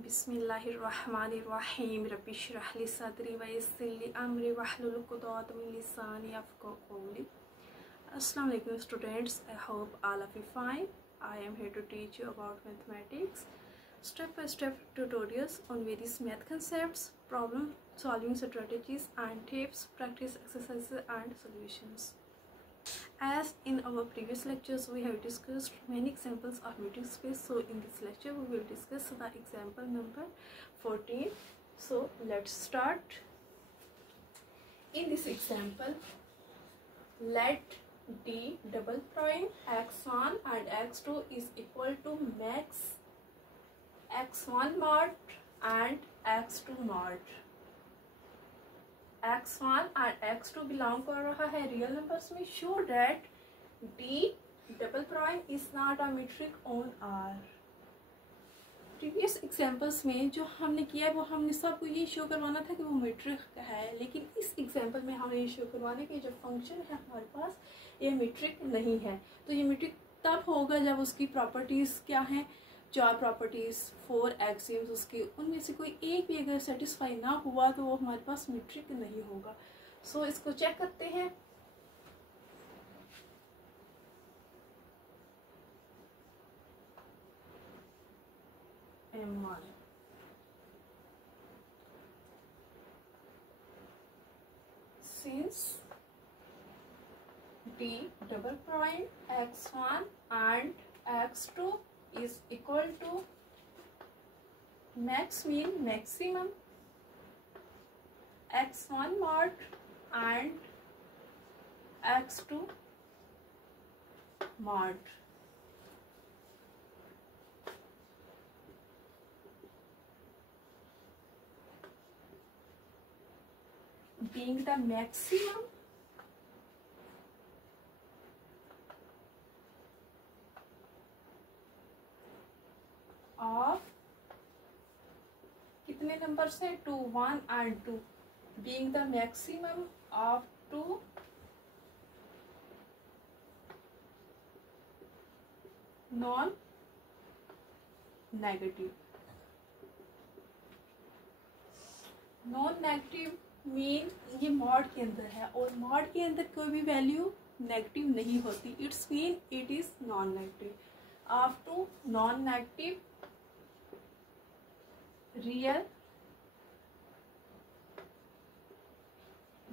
बिस्मिल्लाहिर्रहमानिर्रहीम रब्बि इश्रह ली सदरी व यस्सिर ली अमरी वहलुल उक़दतम मिन लिसानी यफ़क़हू क़ौली। Assalamu alaikum students, I hope all of you fine. I am here to teach you about mathematics, step by step tutorials on various math concepts, problem solving strategies and tips, practice exercises and solutions. As in our previous lectures we have discussed many examples of metric space, so in this lecture we will discuss the example number 14. So let's start. In this example, let d double prime x1 and x2 is equal to max x1 mod and x2 mod. x1 and x2 belong कर रहा है real numbers में. Show that d double prime is not a metric on R. Previous examples में जो हमने किया है वो हमने सबको ये शो करवाना था कि वो मीट्रिक है, लेकिन इस एग्जांपल में हमें ये शो करवाने के जो फंक्शन है हमारे पास ये मीट्रिक नहीं है. तो ये मीट्रिक तब होगा जब उसकी प्रॉपर्टीज क्या हैं, 4 प्रॉपर्टीज 4 एक्सियम्स, उसके उनमें से कोई एक भी अगर सेटिस्फाई ना हुआ तो वो हमारे पास मीट्रिक नहीं होगा. सो इसको चेक करते हैं. M1 since d double prime x1 and x2 is equal to max mean maximum x1 mod and x2 mod. Being the maximum of कितने नंबर्स हैं, 2 1 and 2. Being the maximum of 2 non negative. Non negative mean ये मॉड के अंदर है और मॉड के अंदर कोई भी वैल्यू नेगेटिव नहीं होती. It's mean it is non negative. Of two non negative real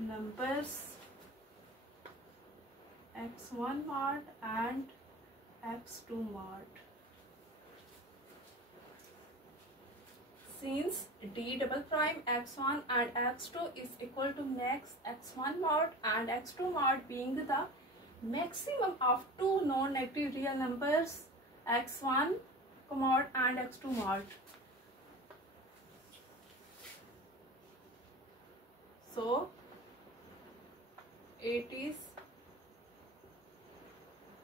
numbers x1 mod and x2 mod. Since d double prime x1 and x2 is equal to max x1 mod and x2 mod, being the maximum of two non-negative real numbers x1 mod and x2 mod. So it is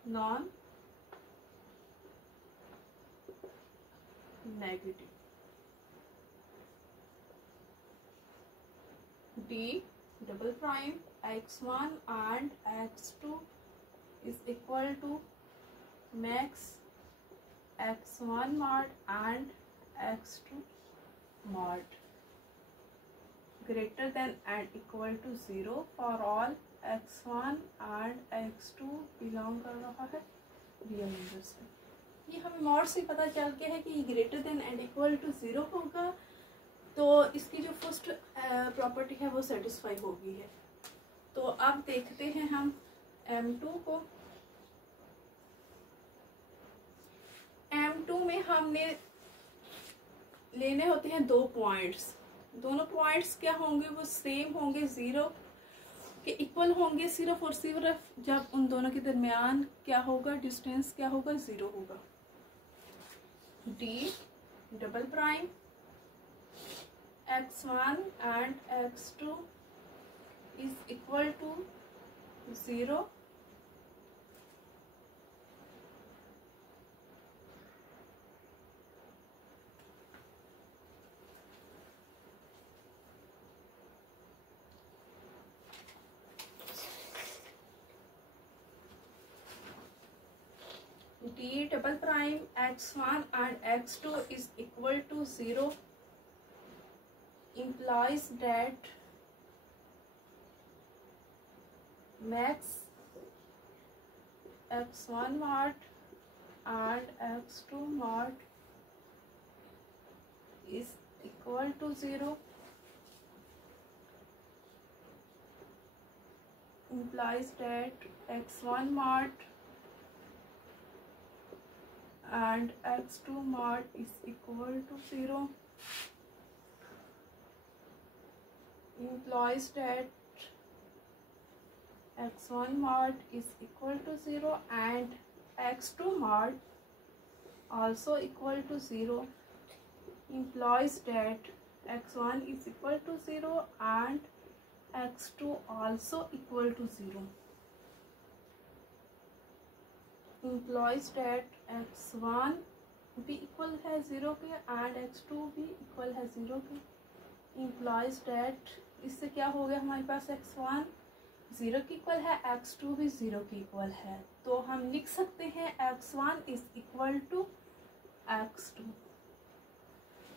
non-negative. d double prime x1 and x2 is equal to max x1 mod and x2 mod greater than and equal to 0 for all x1 and x2 belong कर रहा है real numbers में. ये हमें मॉड से पता चल गया है कि ये greater than and equal to 0 होगा, तो इसकी जो फर्स्ट प्रॉपर्टी है वो सेटिस्फाई हो गई है. तो अब देखते हैं हम M2 को. M2 में हमने लेने होते हैं 2 पॉइंट्स. दोनों पॉइंट्स क्या होंगे, वो सेम होंगे, 0 के इक्वल होंगे. सिर्फ और सिर्फ जब उन दोनों के दरमियान क्या होगा, डिस्टेंस क्या होगा, 0 होगा. d double prime x1 and x2 is equal to 0 d d double prime x1 and x2 is equal to 0 implies that max x1 mod and x2 mod is equal to 0 implies that x1 mod and x2 mod is equal to 0 implies that x1 mod is equal to 0 and x2 mod also equal to 0 implies that x1 is equal to 0 and x2 also equal to 0 implies that x1 भी इक्वल है 0 के and x2 भी इक्वल है 0 के implies that इससे क्या हो गया हमारे पास x1 0 के इक्वल है x2 भी 0 के इक्वल है तो हम लिख सकते हैं x1 is equal to x2।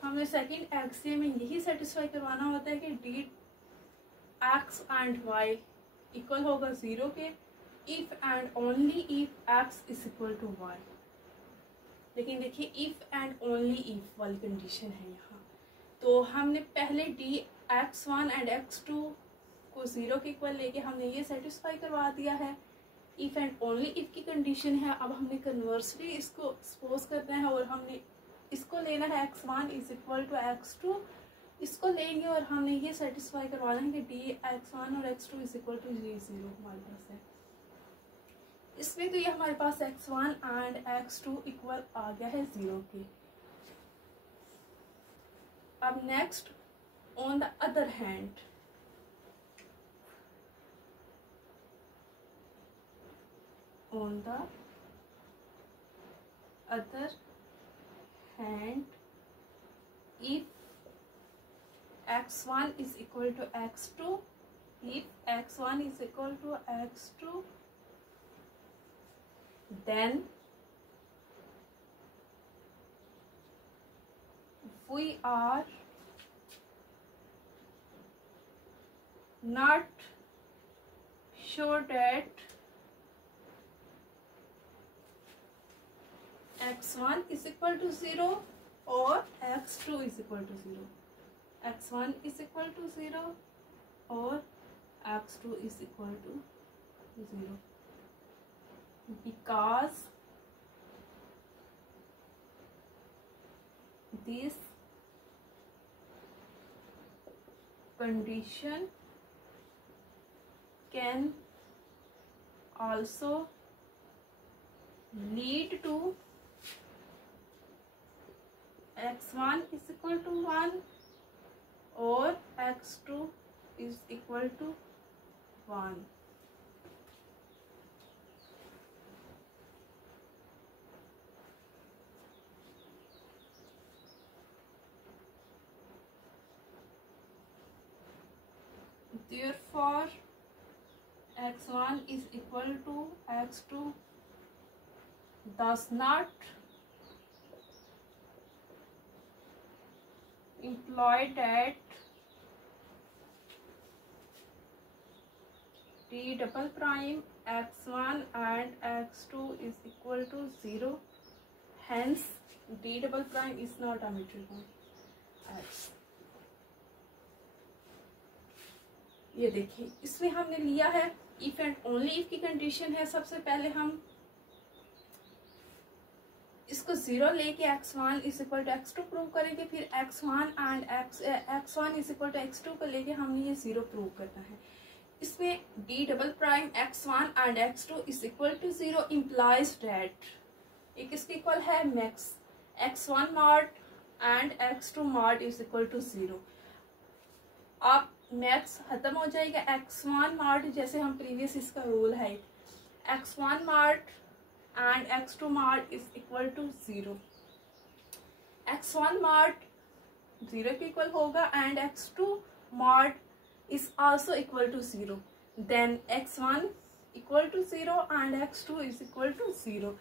हमें सेकेंड एक्सियम में यही सेटिस्फाई करवाना होता है कि d x and y equal होगा 0 के if and only if x is equal to y। लेकिन देखिए इफ एंड ओनली इफ वाली कंडीशन है यहाँ, तो हमने पहले डी x1 एंड x2 को 0 के इक्वल लेके हमने ये सेटिस्फाई करवा दिया है। इफ एंड ओनली इफ की कंडीशन है, अब हमने कन्वर्सली इसको सपोज करना है और हमने इसको लेना है x1 is equal to x2, इसको लेंगे और हमने ये सेटिस्फाई करवाना है कि डी x1 और x2 इज इक्वल टू 0 हमारे पास है। इसमें तो ये हमारे पास x1 एंड x2 इक्वल आ गया है 0 के। अब next on the other hand, on the other hand, if x1 is equal to x2, if x1 is equal to x2, then we are not sure that x1 is equal to 0 or x2 is equal to 0. x1 is equal to 0 or x2 is equal to 0 because this condition can also lead to x1 is equal to 1 or x2 is equal to 1. Therefore, x1 is equal to x2 does not imply that d double prime x1 and x2 is equal to 0. Hence, d double prime is not a matrix X. ये देखिए इसमें हमने लिया है if and only if की कंडीशन है। सबसे पहले हम इसको 0 लेके x1 is equal to x2 prove करेंगे, फिर x1 and x1 is equal to x2 को लेके हमने ये 0 प्रूव करना है। इसमें d double prime x1 and x2 is equal to 0 implies that ये किसके इक्वल है, max x1 mod and x2 mod is equal to 0। अब मैक्स खत्म हो जाएगा, x1 मॉड जैसे हम प्रीवियस इसका रूल है x1 mod and x2 mod is equal to 0. x1 mod 0 के इक्वल होगा and x2 mod is also equal to 0. Then x1 equal to 0 and x2 is equal to 0.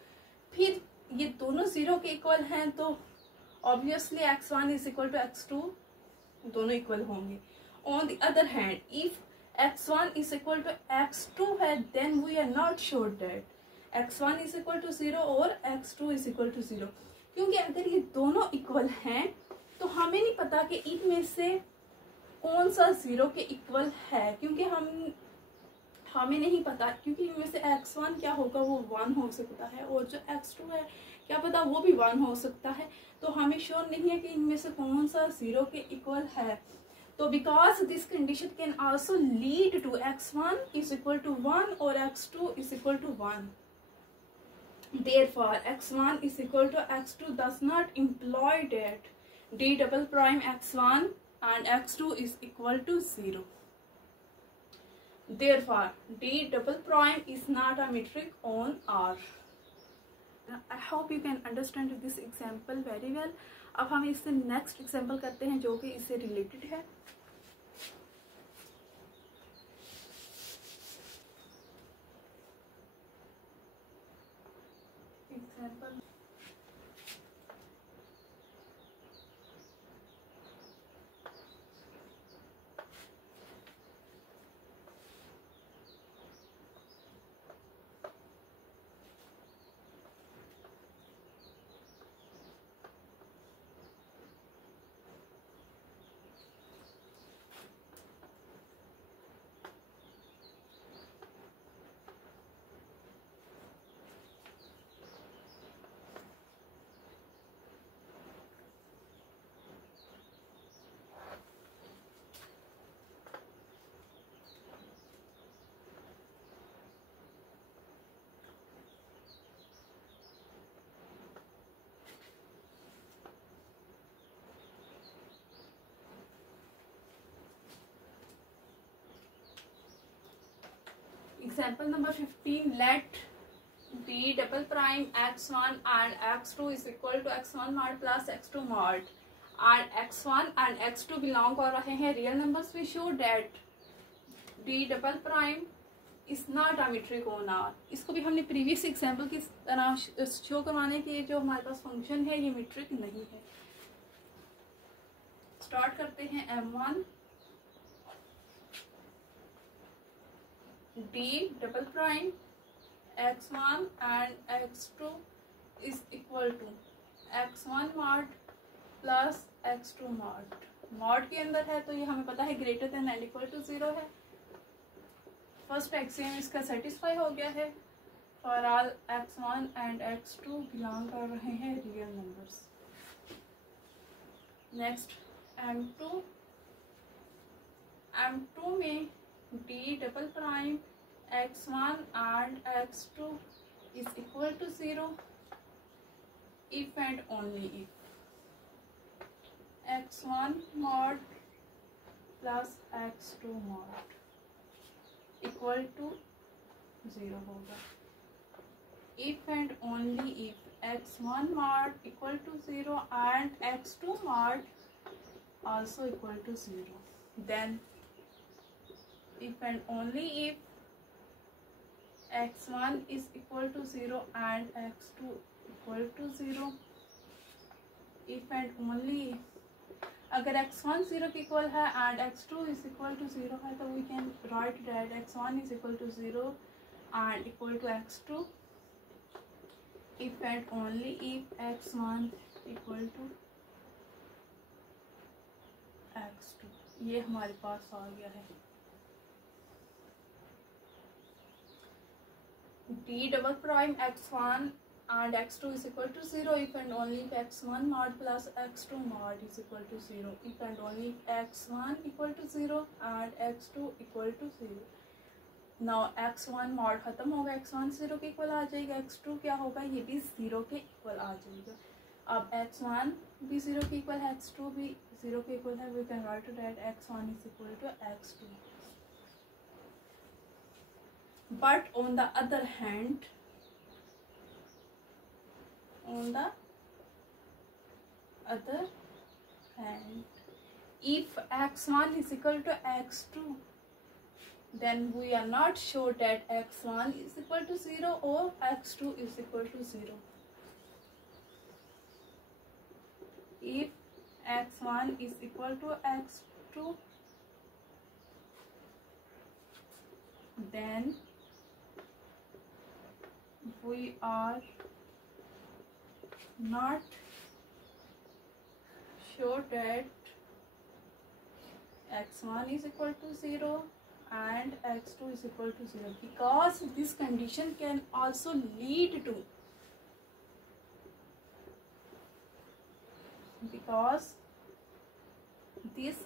फिर ये दोनों 0 के इक्वल हैं तो obviously x1 is equal to x2 दोनों equal होंगे। On the other hand if x1 is equal to x2 है then we are not sure that x1 is equal to 0 और x2 इज इक्वल टू 0, क्योंकि अगर ये दोनों इक्वल हैं तो हमें नहीं पता कि इनमें से कौन सा 0 के इक्वल है, क्योंकि हमें नहीं पता, क्योंकि इनमें से x1 क्या होगा वो 1 हो सकता है और जो x2 है क्या पता वो भी 1 हो सकता है। तो हमें श्योर नहीं है कि इनमें से कौन सा 0 के इक्वल है। तो because this condition can also lead to x1 is equal to 1 और x2 is equal to 1, therefore x1 is equal to x2 does not imply that d double prime x1 and x2 is equal to 0. Therefore, D double prime is not a metric on R. I hope you can understand this example very well. अब हम इससे next example करते हैं जो कि इससे related है। Example Example number 15. Let D double prime x1 and x2 is equal to x1 mod plus x2 mod, and x1 and x2 belong कर रहे हैं real numbers. We show that D double prime is not a metric on R. इसको भी हमने previous example की तरह शो करवाने के जो हमारे पास फंक्शन है ये metric नहीं है। स्टार्ट करते हैं M1 D double prime x1 and x2 is equal to x1 mod plus x2 mod. mod के अंदर है तो ये हमें पता है greater than and equal to 0 है। फर्स्ट एक्सियम इसका सेटिस्फाई हो गया है। For all x1 and x2 belong कर रहे हैं रियल नंबर्स। नेक्स्ट M2 में D double prime x1 and x2 is equal to 0 if and only if x1 mod plus x2 mod equal to 0 होगा। if and only if x1 mod equal to 0 and x2 mod also equal to 0, then if and only if x1 is equal to 0 and x2 equal to 0, if and only if अगर x1 0 के equal है and x2 is equal to 0 है तो we can write that x1 is equal to 0 and equal to x2 if and only if x1 equal to x2। ये हमारे पास आ गया है। D double prime x1 and x2 is equal to 0 if and only if x1 mod plus x2 mod is equal to 0, if and only if x1 equal to 0 and x2 equal to 0. Now x1 mod खत्म होगा, x1 0 के इक्वल आ जाएगा, x2 क्या होगा ये भी 0 के इक्वल आ जाएगा। अब x1 भी 0 के इक्वल है, x2 भी 0 के इक्वल है, we can write that x1 is equal to x2. But on the other hand, if x1 is equal to x2, then we are not sure that x1 is equal to 0 or x2 is equal to 0. if x1 is equal to x2, then we are not sure that x1 is equal to 0 and x2 is equal to 0, because this condition can also lead to, because this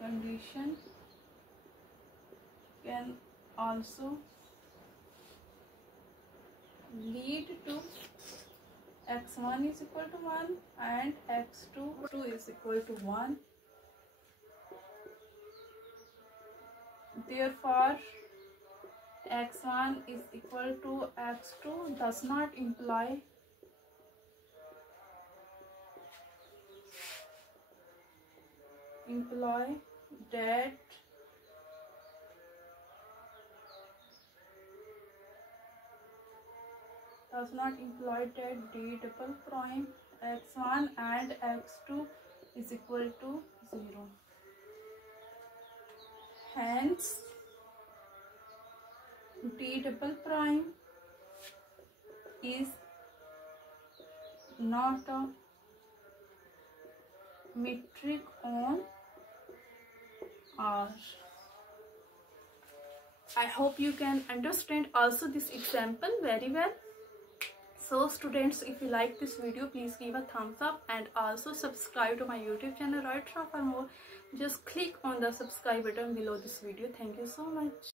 condition can also lead to x1 is equal to 1 and x2 is equal to 1. Therefore, x1 is equal to x2 does not imply that d double prime x1 and x2 is equal to 0. Hence, d double prime is not a metric on R. I hope you can understand also this example very well. So students, if you like this video, please give a thumbs up and also subscribe to my YouTube channel right now. For more, just click on the subscribe button below this video. Thank you so much.